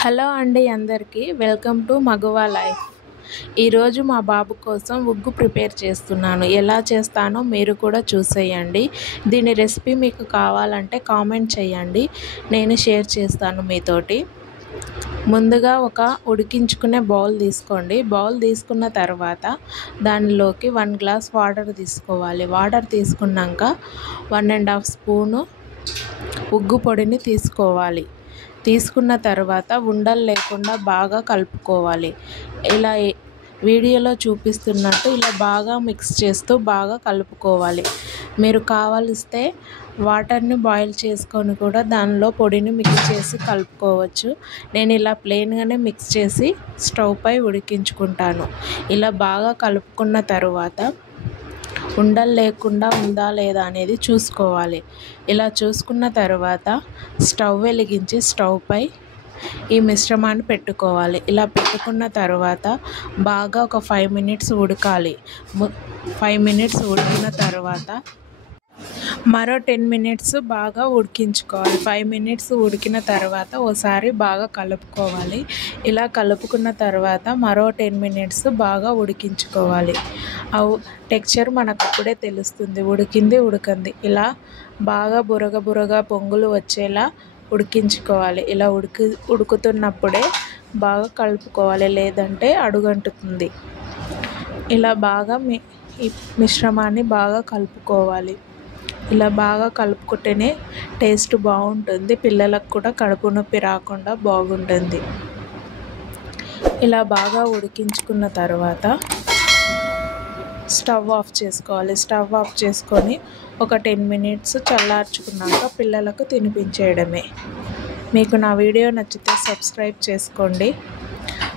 Hello అండి అందరికీ welcome to Maguva life. ఈరోజు మా బాబు కోసం ఉగ్గు ప్రిపేర్ చేస్తున్నాను. ఎలా చేస్తానో మీరు కూడా చూసేయండి. దీని రెసిపీ మీకు కావాలంటే కామెంట్ చేయండి, నేను షేర్ చేస్తాను మీతోటి. ముందుగా ఒక ఉడికించుకునే బౌల్ తీసుకోండి. బౌల్ తీసుకున్న తర్వాత దానిలోకి 1 గ్లాస్ వాటర్ తీసుకోవాలి. వాటర్ తీసుకున్నాక 1.5 స్పూను ఉగ్గు పొడిని తీసుకోవాలి. తీసుకున్న తర్వాత ఉండలు లేకుండా బాగా కలుపుకోవాలి. ఇలా వీడియోలో చూపిస్తున్నట్టు ఇలా బాగా మిక్స్ చేస్తూ బాగా కలుపుకోవాలి. మీరు కావలిస్తే వాటర్ని బాయిల్ చేసుకొని కూడా దానిలో పొడిని మిక్స్ చేసి కలుపుకోవచ్చు. నేను ఇలా ప్లెయిన్గానే మిక్స్ చేసి స్టవ్ పై ఉడికించుకుంటాను. ఇలా బాగా కలుపుకున్న తర్వాత ఉండలు లేకుండా ఉందా లేదా అనేది చూసుకోవాలి. ఇలా చూసుకున్న తర్వాత స్టవ్ వెలిగించి స్టవ్ పై ఈ మిశ్రమాన్ని పెట్టుకోవాలి. ఇలా పెట్టుకున్న తర్వాత బాగా ఒక 5 మినిట్స్ ఉడకాలి. 5 మినిట్స్ ఉడికిన తర్వాత మరో 10 మినిట్స్ బాగా ఉడికించుకోవాలి. 5 మినిట్స్ ఉడికిన తర్వాత ఓసారి బాగా కలుపుకోవాలి. ఇలా కలుపుకున్న తర్వాత మరో 10 మినిట్స్ బాగా ఉడికించుకోవాలి. టెక్స్చర్ మనకు అప్పుడే తెలుస్తుంది, ఉడికింది ఉడకంది. ఇలా బాగా బురగ పొంగులు వచ్చేలా ఉడికించుకోవాలి. ఇలా ఉడుకుతున్నప్పుడే బాగా కలుపుకోవాలి, లేదంటే అడుగంటుతుంది. ఇలా బాగా ఈ మిశ్రమాన్ని బాగా కలుపుకోవాలి. ఇలా బాగా కలుపుకుంటేనే టేస్ట్ బాగుంటుంది. పిల్లలకు కూడా కడుపు నొప్పి రాకుండా బాగుంటుంది. ఇలా బాగా ఉడికించుకున్న తర్వాత స్టవ్ ఆఫ్ చేసుకోవాలి. స్టవ్ ఆఫ్ చేసుకొని ఒక 10 మినిట్స్ చల్లార్చుకున్నాక పిల్లలకు తినిపించేయడమే. మీకు నా వీడియో నచ్చితే సబ్స్క్రైబ్ చేసుకోండి,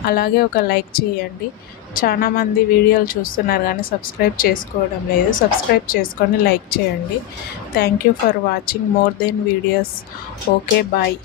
అలాగే ఒక లైక్ చేయండి. చాలామంది వీడియోలు చూస్తున్నారు కానీ సబ్స్క్రైబ్ చేసుకోవడం లేదు. సబ్స్క్రైబ్ చేసుకొని లైక్ చేయండి. Thank you for watching more than videos. Okay, bye.